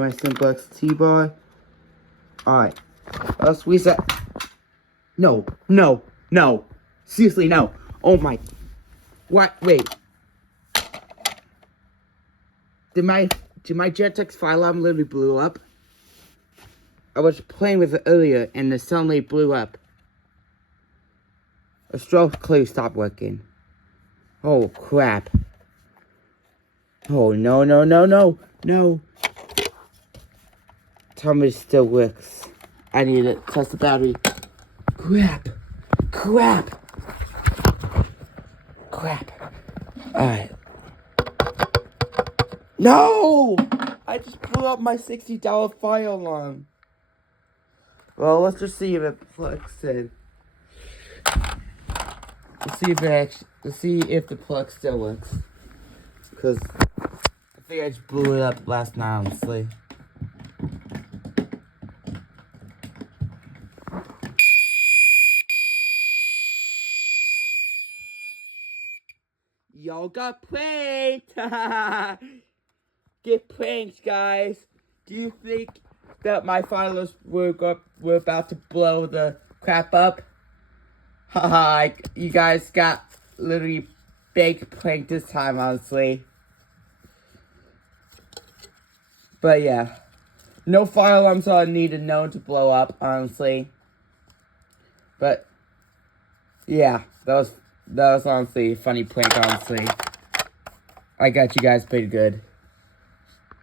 My simplex T-bar. Alright. Let's reset. No. Seriously, no. Oh my. What? Wait. Did my Gentex fire alarm literally blew up? I was playing with it earlier and it suddenly blew up. A strobe clearly stopped working. Oh crap. Oh no. Tell me it still works. I need to test the battery. Crap. Alright. No! I just blew up my $60 fire alarm. Well, let's just see if it plugs in. Let's see if the plug still works. Because I think I just blew it up last night, honestly. Y'all got pranked! Get pranked, guys. Do you think that my followers were about to blow the crap up? Haha, you guys got literally big prank this time, honestly. But yeah, no fire alarms are needed known to blow up, honestly. But yeah, that was honestly a funny prank, honestly. I got you guys pretty good.